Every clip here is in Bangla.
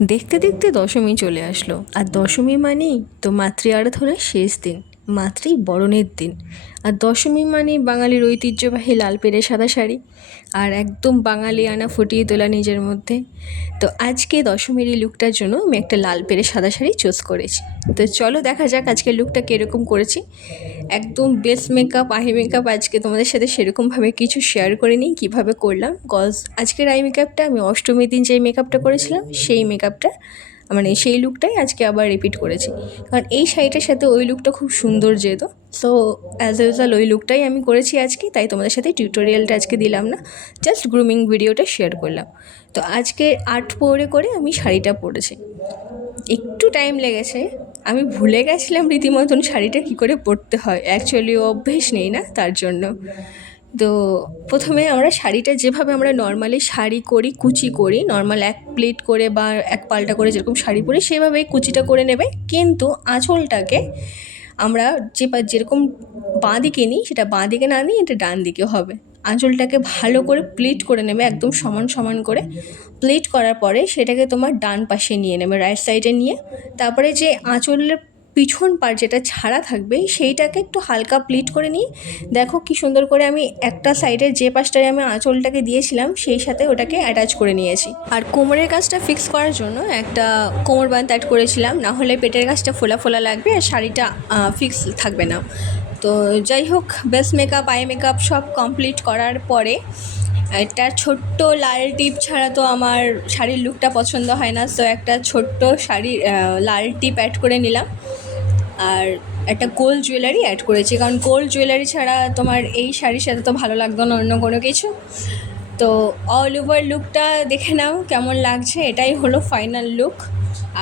দেখতে দেখতে দশমী চলে আসলো, আর দশমী মানেই তো মাতৃ আরাধনার শেষ দিন, মাতৃ বরণের দিন। আর দশমী মানেই বাঙালির ঐতিহ্যবাহী লাল পেড়ে সাদা শাড়ি, আর একদম বাঙালি আনা ফুটিয়ে তোলা নিজের মধ্যে। তো আজকে দশমীর এই লুকটার জন্য আমি একটা লাল পেড়ে সাদা শাড়ি চুজ করেছি। তো চলো দেখা যাক আজকের লুকটা কীরকম করেছি। একদম বেস মেকআপ, আই মেকআপ আজকে তোমাদের সাথে সেরকমভাবে কিছু শেয়ার করে নিই কীভাবে করলাম। কজ আজকের আই মেকআপটা আমি অষ্টমীর দিন যে মেকআপটা করেছিলাম সেই মেকআপটা, মানে সেই লুকটাই আজকে আবার রিপিট করেছি, কারণ এই শাড়িটার সাথে ওই লুকটা খুব সুন্দর যেত। সো অ্যাজ ইউজুয়াল ওই লুকটাই আমি করেছি আজকে, তাই তোমাদের সাথে টিউটোরিয়ালটা আজকে দিলাম না, জাস্ট গ্রুমিং ভিডিওটা শেয়ার করলাম। তো আজকে আর্ট করে আমি শাড়িটা পরেছি। একটু টাইম লেগেছে, আমি ভুলে গেছিলাম রীতিমতন শাড়িটা কী করে পরতে হয়, অ্যাকচুয়ালি অভ্যেস নেই না তার জন্য। তো প্রথমে আমরা শাড়িটা যেভাবে আমরা নর্মালি শাড়ি করি, কুচি করি, নর্মাল এক প্লেট করে বা এক পাল্টা করে যেরকম শাড়ি পরি সেভাবেই কুচিটা করে নেবে, কিন্তু আঁচলটাকে আমরা যেরকম বাঁ দিকে নিই সেটা বাঁ দিকে না নিই, এটা ডান দিকে হবে। আঁচলটাকে ভালো করে প্লিট করে নেবে, একদম সমান সমান করে প্লিট করার পরে সেটাকে তোমার ডান পাশে নিয়ে নেবে, রাইট সাইডে নিয়ে তারপরে যে আঁচলের পিছন পার যেটা ছাড়া থাকবে সেইটাকে একটু হালকা প্লিট করে নিই। দেখো কি সুন্দর করে আমি একটা সাইডের যে পাশটায় আমি আঁচলটাকে দিয়েছিলাম সেই সাথে ওটাকে অ্যাটাচ করে নিয়েছি। আর কোমরের কাজটা ফিক্স করার জন্য একটা কোমর বাঁধ অ্যাড করেছিলাম, না হলে পেটের কাজটা ফোলা ফোলা লাগবে আর শাড়িটা ফিক্স থাকবে না। তো যাই হোক, বেস মেকআপ, আই মেকআপ সব কমপ্লিট করার পরে একটা ছোট্ট লাল টিপ ছাড়া তো আমার শাড়ির লুকটা পছন্দ হয় না, সো একটা ছোট্ট শাড়ির লাল টিপ অ্যাড করে নিলাম। আর একটা গোল্ড জুয়েলারি অ্যাড করেছি, কারণ গোল্ড জুয়েলারি ছাড়া তোমার এই শাড়ির সাথে তো ভালো লাগতো না অন্য কোনো কিছু। তো অল ওভার লুকটা দেখে নাও কেমন লাগছে, এটাই হলো ফাইনাল লুক।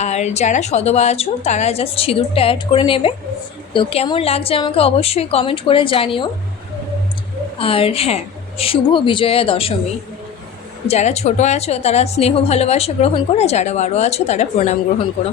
আর যারা সধবা আছো তারা জাস্ট সিঁদুরটা অ্যাড করে নেবে। তো কেমন লাগছে আমাকে অবশ্যই কমেন্ট করে জানিও। আর হ্যাঁ, শুভ বিজয়া দশমী। যারা ছোট আছো তারা স্নেহ ভালোবাসা গ্রহণ করো, যারা বড় আছো তারা প্রণাম গ্রহণ করো।